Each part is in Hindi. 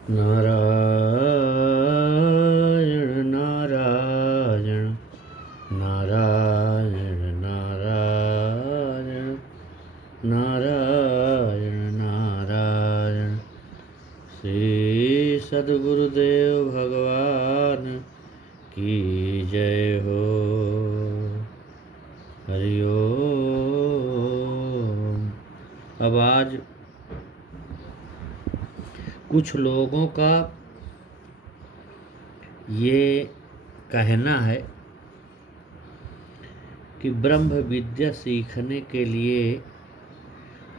नारायण नारायण नारायण नारायण नारायण नारायण। श्री सद्गुरुदेव भगवान की जय हो। हरि ओम। अब आज कुछ लोगों का ये कहना है कि ब्रह्म विद्या सीखने के लिए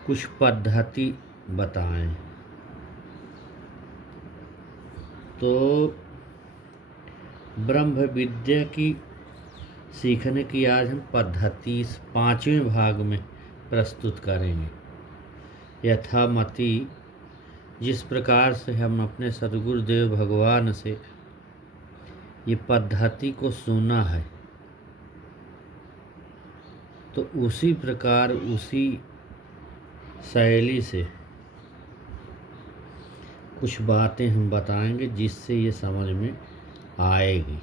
कुछ पद्धति बताएं। तो ब्रह्म विद्या की सीखने की आज हम पद्धति इस 5वें भाग में प्रस्तुत करेंगे। यथामति जिस प्रकार से हम अपने सद्गुरुदेव भगवान से ये पद्धति को सुना है, तो उसी प्रकार उसी शैली से कुछ बातें हम बताएंगे जिससे ये समझ में आएगी।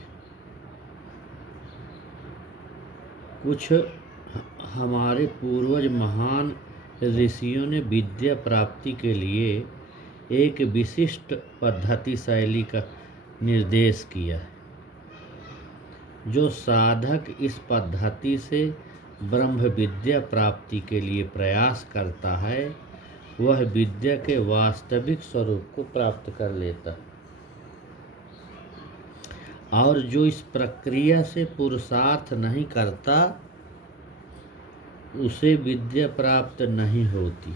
कुछ हमारे पूर्वज महान ऋषियों ने विद्या प्राप्ति के लिए एक विशिष्ट पद्धति शैली का निर्देश किया है। जो साधक इस पद्धति से ब्रह्म विद्या प्राप्ति के लिए प्रयास करता है, वह विद्या के वास्तविक स्वरूप को प्राप्त कर लेता है। और जो इस प्रक्रिया से पुरुषार्थ नहीं करता, उसे विद्या प्राप्त नहीं होती।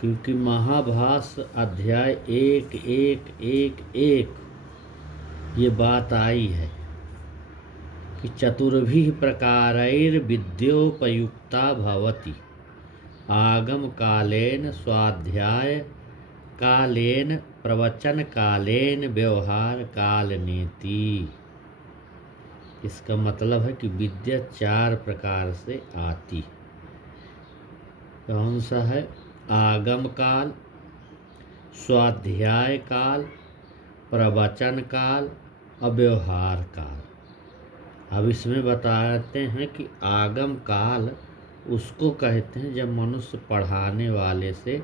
क्योंकि महाभाष्य अध्याय 1:1:1 ये बात आई है कि चतुर्भिः प्रकारैर्विद्योपयुक्ता भवति। आगम कालेन, स्वाध्याय कालेन, प्रवचन कालेन, व्यवहार काल नीति। इसका मतलब है कि विद्या 4 प्रकार से आती। कौन सा है? आगम काल, स्वाध्याय काल, प्रवचन काल और व्यवहार काल। अब इसमें बताते हैं कि आगम काल उसको कहते हैं जब मनुष्य पढ़ाने वाले से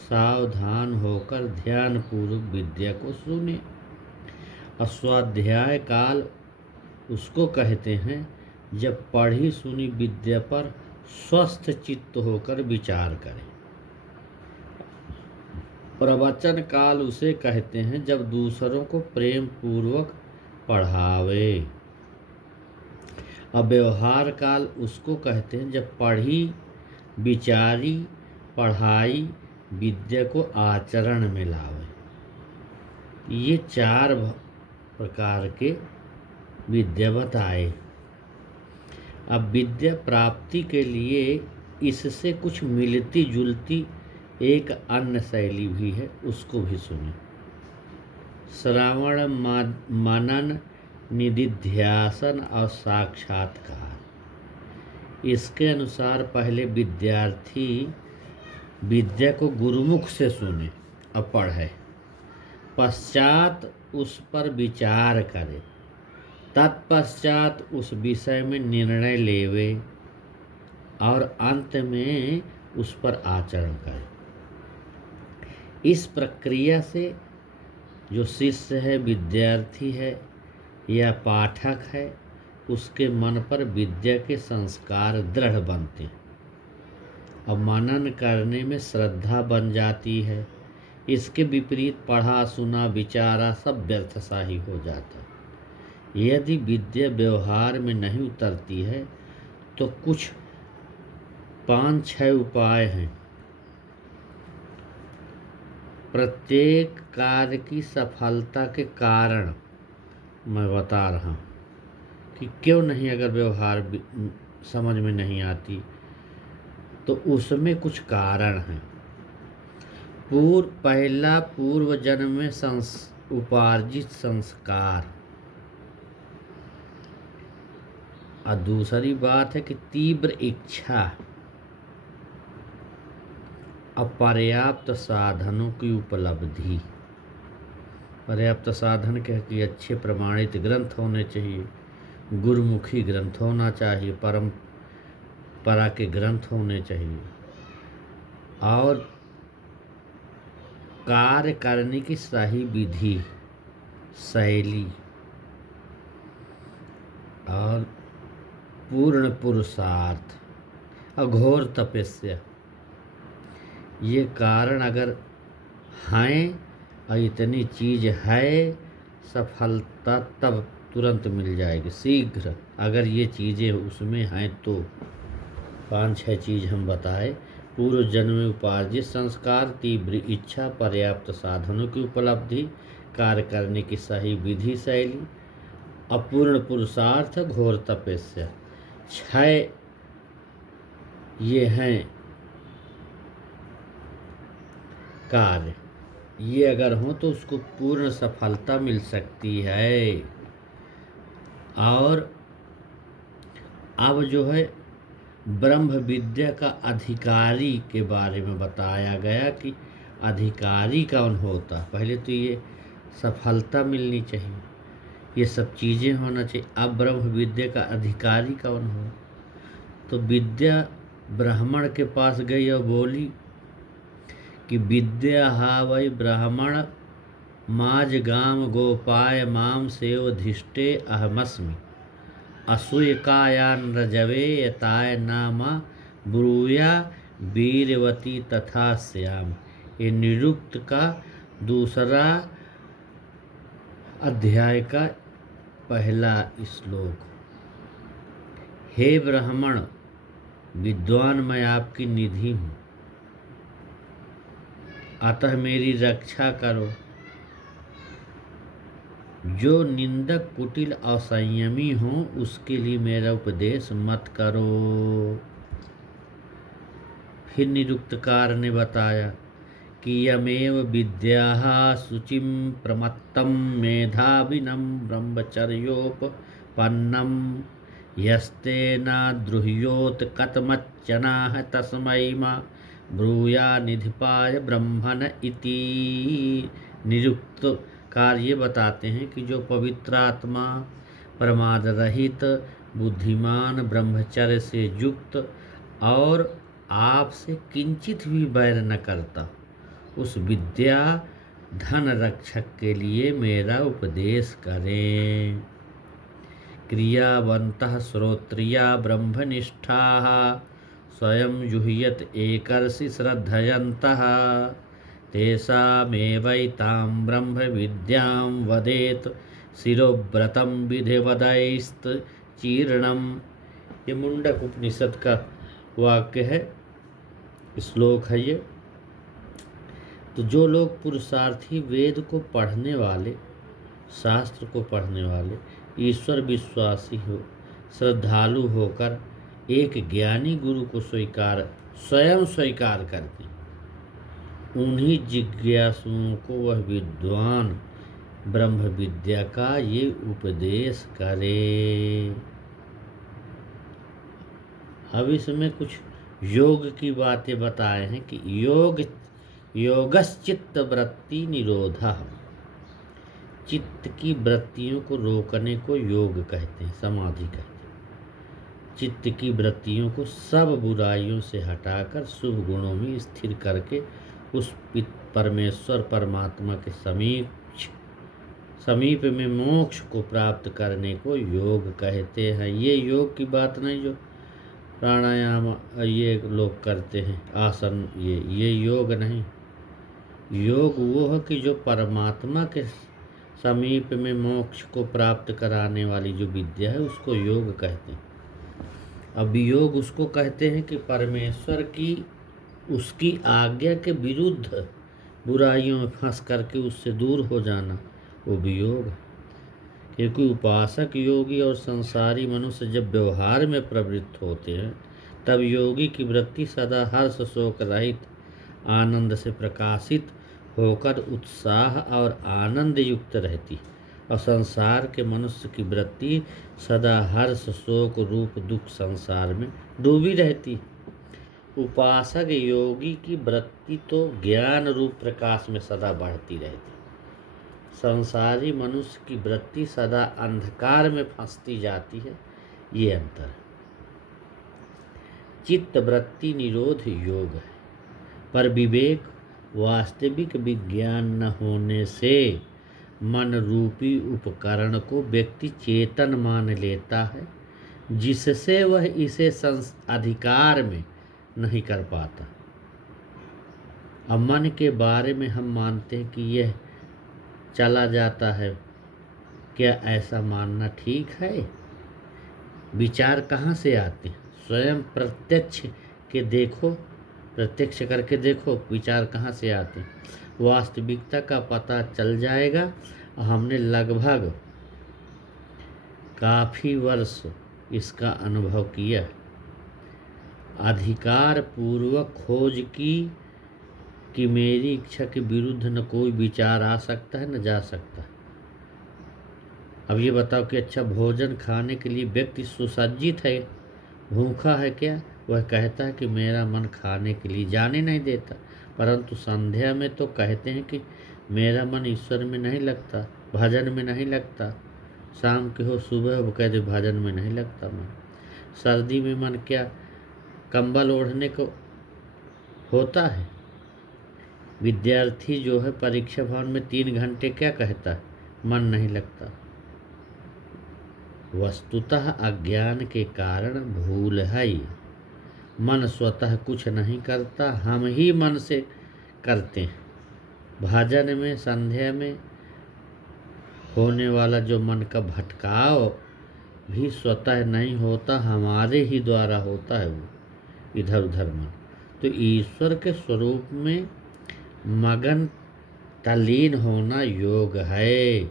सावधान होकर ध्यानपूर्वक विद्या को सुने। और स्वाध्याय काल उसको कहते हैं जब पढ़ी सुनी विद्या पर स्वस्थ चित्त होकर विचार करें। प्रवचन काल उसे कहते हैं जब दूसरों को प्रेम पूर्वक पढ़ावे। और व्यवहार काल उसको कहते हैं जब पढ़ी विचारी पढ़ाई विद्या को आचरण में लावे। ये 4 प्रकार के विद्या बताए। अब विद्या प्राप्ति के लिए इससे कुछ मिलती जुलती एक अन्य शैली भी है, उसको भी सुने। श्रवण, मनन, निधिध्यासन और साक्षात्कार। इसके अनुसार पहले विद्यार्थी विद्या को गुरुमुख से सुने और पढ़े, पश्चात उस पर विचार करे, तत्पश्चात उस विषय में निर्णय लेवे और अंत में उस पर आचरण करे। इस प्रक्रिया से जो शिष्य है, विद्यार्थी है या पाठक है, उसके मन पर विद्या के संस्कार दृढ़ बनते हैं और मनन करने में श्रद्धा बन जाती है। इसके विपरीत पढ़ा सुना विचारा सब व्यर्थ सा ही हो जाता है। यदि विद्या व्यवहार में नहीं उतरती है तो कुछ 5-6 उपाय हैं। प्रत्येक कार्य की सफलता के कारण मैं बता रहा हूँ कि क्यों नहीं, अगर व्यवहार समझ में नहीं आती तो उसमें कुछ कारण हैं। पहला पूर्व जन्म में उपार्जित संस्कार। और दूसरी बात है कि तीव्र इच्छा, अपर्याप्त साधनों की उपलब्धि। पर्याप्त साधन के कि अच्छे प्रमाणित ग्रंथ होने चाहिए, गुरुमुखी ग्रंथ होना चाहिए, परंपरा के ग्रंथ होने चाहिए, और कार्य करने की सही विधि शैली और पूर्ण पुरुषार्थ, अघोर तपस्या, ये कारण अगर हैं और इतनी चीज है, सफलता तब तुरंत मिल जाएगी शीघ्र, अगर ये चीज़ें उसमें हैं तो। 5-6 चीज़ हम बताए। पूर्व जन्म में उपार्जित संस्कार, तीव्र इच्छा, पर्याप्त साधनों की उपलब्धि, कार्य करने की सही विधि शैली, अपूर्ण पुरुषार्थ, घोर तपस्या, 6 ये हैं कार्य। ये अगर हो तो उसको पूर्ण सफलता मिल सकती है। और अब जो है ब्रह्म विद्या का अधिकारी के बारे में बताया गया कि अधिकारी कौन होता। पहले तो ये सफलता मिलनी चाहिए, ये सब चीज़ें होना चाहिए। अब ब्रह्म विद्या का अधिकारी कौन हो, तो विद्या ब्राह्मण के पास गई और बोली कि विद्या हा वही ब्राह्मण माज गाम गोपाय माम सेवधिष्ठे अहमस्मि असूयकायान रजवे यताय नामा ब्रूया वीरवती तथा श्याम। ये निरुक्त का दूसरा अध्याय का पहला श्लोक। हे ब्राह्मण विद्वान, मैं आपकी निधि हूँ, अतः मेरी रक्षा करो। जो निंदक कुटिल असंयमी हो उसके लिए मेरा उपदेश मत करो। फिर निरुक्तकार ने बताया कि यमेव विद्याः शुचिम प्रमत्तम मेधाविनम ब्रह्मचर्योपपन्नम यस्ते न द्रुह्योत कतमच्चनाः तस्मै मा ब्रूया निधिपाय ब्रह्मण इति। निरुक्त कार्य बताते हैं कि जो पवित्र आत्मा, प्रमाद रहित, बुद्धिमान, ब्रह्मचर्य से युक्त और आपसे किंचित भी बैर न करता, उस विद्या धन रक्षक के लिए मेरा उपदेश करें। क्रियावन्तः श्रोत्रिया ब्रह्मनिष्ठाः स्वयं जुह्यत एकर्षि श्रद्धयन्तः तेषामेवैतां ब्रह्म विद्यां वदेत शिरोव्रतं विधिवदैस्त चीर्णम। ये मुंडक उपनिषद का वाक्य है, श्लोक है ये। तो जो लोग पुरुषार्थी, वेद को पढ़ने वाले, शास्त्र को पढ़ने वाले, ईश्वर विश्वासी हो, श्रद्धालु होकर एक ज्ञानी गुरु को स्वयं स्वीकार करते हैं, उन्हीं जिज्ञासुओं को वह विद्वान ब्रह्म विद्या का ये उपदेश करे। अब इसमें कुछ योग की बातें बताए हैं कि योगश्चित्त वृत्ति निरोधः, चित्त की वृत्तियों को रोकने को योग कहते हैं, समाधि कहते हैं। चित्त की वृत्तियों को सब बुराइयों से हटाकर शुभ गुणों में स्थिर करके उस परमेश्वर परमात्मा के समीप में मोक्ष को प्राप्त करने को योग कहते हैं। ये योग की बात नहीं जो प्राणायाम ये लोग करते हैं, आसन, ये योग नहीं। योग वो है कि जो परमात्मा के समीप में मोक्ष को प्राप्त कराने वाली जो विद्या है उसको योग कहते हैं। अब योग उसको कहते हैं कि परमेश्वर की, उसकी आज्ञा के विरुद्ध बुराइयों में फंस करके उससे दूर हो जाना, वो भी योग है। क्योंकि उपासक योगी और संसारी मनुष्य जब व्यवहार में प्रवृत्त होते हैं तब योगी की वृत्ति सदा हर्ष शोक रहित आनंद से प्रकाशित होकर उत्साह और आनंद युक्त रहती, और संसार के मनुष्य की वृत्ति सदा हर्ष शोक रूप दुख संसार में डूबी रहती। उपासक योगी की वृत्ति तो ज्ञान रूप प्रकाश में सदा बढ़ती रहती, संसारी मनुष्य की वृत्ति सदा अंधकार में फंसती जाती है। ये अंतर है। चित्त वृत्ति निरोध योग है, पर विवेक वास्तविक विज्ञान न होने से मन रूपी उपकरण को व्यक्ति चेतन मान लेता है, जिससे वह इसे अधिकार में नहीं कर पाता। अब मन के बारे में हम मानते हैं कि यह चला जाता है। क्या ऐसा मानना ठीक है? विचार कहाँ से आते हैं? स्वयं प्रत्यक्ष करके देखो विचार कहाँ से आते हैं। वास्तविकता का पता चल जाएगा। हमने लगभग काफ़ी वर्ष इसका अनुभव किया। अधिकार पूर्वक खोज की कि मेरी इच्छा के विरुद्ध न कोई विचार आ सकता है न जा सकता। अब ये बताओ कि अच्छा भोजन खाने के लिए व्यक्ति सुसज्जित है, भूखा है क्या? वह कहता है कि मेरा मन खाने के लिए जाने नहीं देता, परंतु संध्या में तो कहते हैं कि मेरा मन ईश्वर में नहीं लगता, भजन में नहीं लगता। शाम के हो सुबह हो कहते भजन में नहीं लगता मन। सर्दी में मन क्या कंबल ओढ़ने को होता है? विद्यार्थी जो है परीक्षा भवन में 3 घंटे क्या कहता है? मन नहीं लगता। वस्तुतः अज्ञान के कारण भूल है। मन स्वतः कुछ नहीं करता, हम ही मन से करते हैं। भजन में संध्या में होने वाला जो मन का भटकाव भी स्वतः नहीं होता, हमारे ही द्वारा होता है वो इधर उधर मन। तो ईश्वर के स्वरूप में मगन तल्लीन होना योग है।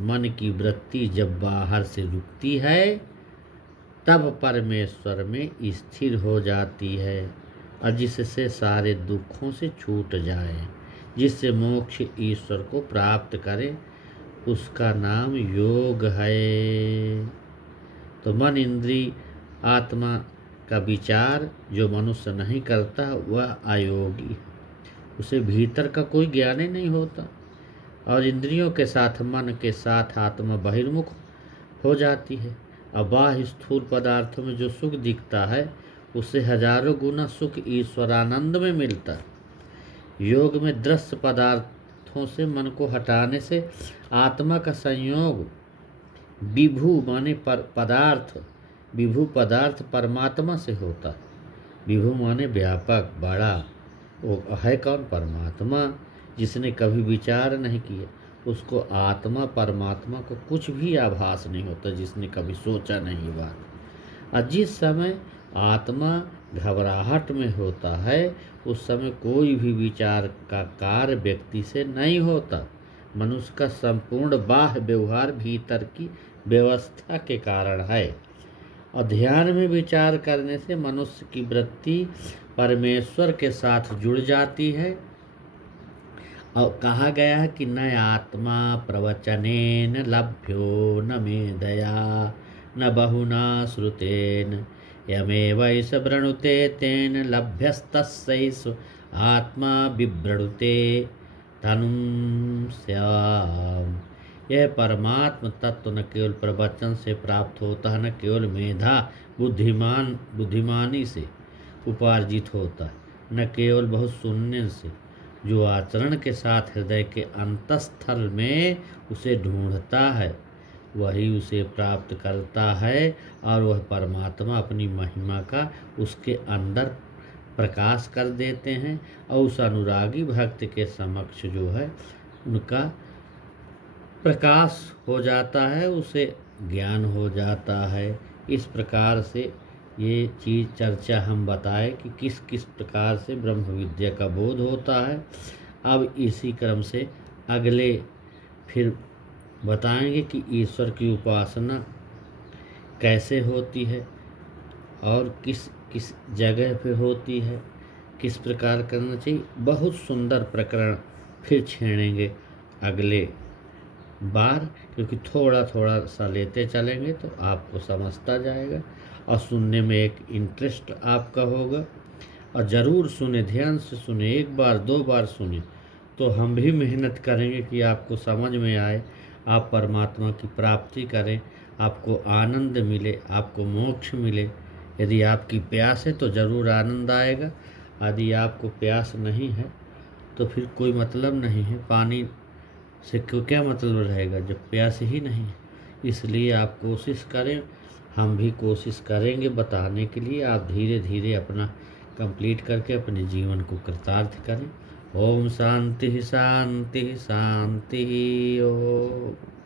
मन की वृत्ति जब बाहर से रुकती है तब परमेश्वर में स्थिर हो जाती है, और जिससे सारे दुखों से छूट जाए, जिससे मोक्ष ईश्वर को प्राप्त करे, उसका नाम योग है। तो मन इंद्रिय आत्मा का विचार जो मनुष्य नहीं करता वह अयोगी है। उसे भीतर का कोई ज्ञान ही नहीं होता, और इंद्रियों के साथ मन के साथ आत्मा बहिर्मुख हो जाती है। अब बाह्य स्थूल पदार्थों में जो सुख दिखता है उससे हजारों गुना सुख ईश्वरानंद में मिलता है। योग में दृश्य पदार्थों से मन को हटाने से आत्मा का संयोग विभु माने विभु पदार्थ परमात्मा से होता है। विभु माने व्यापक बड़ा, वो है कौन? परमात्मा। जिसने कभी विचार नहीं किया उसको आत्मा परमात्मा को कुछ भी आभास नहीं होता, जिसने कभी सोचा नहीं बात। और जिस समय आत्मा घबराहट में होता है उस समय कोई भी विचार का कार्य व्यक्ति से नहीं होता। मनुष्य का संपूर्ण बाह्य व्यवहार भीतर की व्यवस्था के कारण है। और ध्यान में विचार करने से मनुष्य की वृत्ति परमेश्वर के साथ जुड़ जाती है। और कहा गया है कि न आत्मा प्रवचनेन लभ्यो न मेधया न बहुना श्रुतेन यमेवैष वृणुते तेन लभ्यस्तस्यैष आत्मा विवृणुते तनुं स्याम। यह परमात्म तत्व न केवल प्रवचन से प्राप्त होता है, न केवल मेधा बुद्धिमानी से उपार्जित होता है, न केवल बहुत सुनने से। जो आचरण के साथ हृदय के अंतस्थल में उसे ढूंढता है वही उसे प्राप्त करता है, और वह परमात्मा अपनी महिमा का उसके अंदर प्रकाश कर देते हैं, और उस अनुरागी भक्त के समक्ष जो है उनका प्रकाश हो जाता है, उसे ज्ञान हो जाता है। इस प्रकार से ये चीज़ चर्चा हम बताए कि किस किस प्रकार से ब्रह्म विद्या का बोध होता है। अब इसी क्रम से अगले फिर बताएंगे कि ईश्वर की उपासना कैसे होती है और किस किस जगह पे होती है, किस प्रकार करना चाहिए। बहुत सुंदर प्रकरण फिर छेड़ेंगे अगले बार, क्योंकि थोड़ा थोड़ा सा लेते चलेंगे तो आपको समझता जाएगा और सुनने में एक इंटरेस्ट आपका होगा। और ज़रूर सुने, ध्यान से सुने, 1 बार 2 बार सुने तो हम भी मेहनत करेंगे कि आपको समझ में आए, आप परमात्मा की प्राप्ति करें, आपको आनंद मिले, आपको मोक्ष मिले। यदि आपकी प्यास है तो ज़रूर आनंद आएगा, यदि आपको प्यास नहीं है तो फिर कोई मतलब नहीं है। पानी से क्या मतलब रहेगा जब प्यास ही नहीं है। इसलिए आप कोशिश करें, हम भी कोशिश करेंगे बताने के लिए। आप धीरे धीरे अपना कंप्लीट करके अपने जीवन को कृतार्थ करें। ओम शांति शांति शांति। ओम।